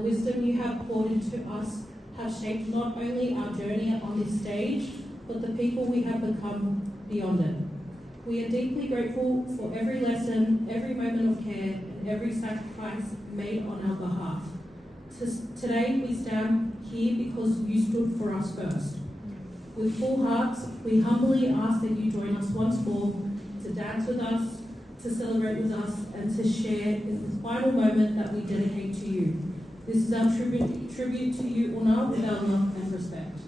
wisdom you have poured into us have shaped not only our journey on this stage, but the people we have become beyond it. We are deeply grateful for every lesson, every moment of care, and every sacrifice made on our behalf. Today we stand here because you stood for us first. With full hearts, we humbly ask that you join us once more to dance with us, to celebrate with us, and to share in this final moment that we dedicate to you. This is our tribute to you, Una, with our love and respect.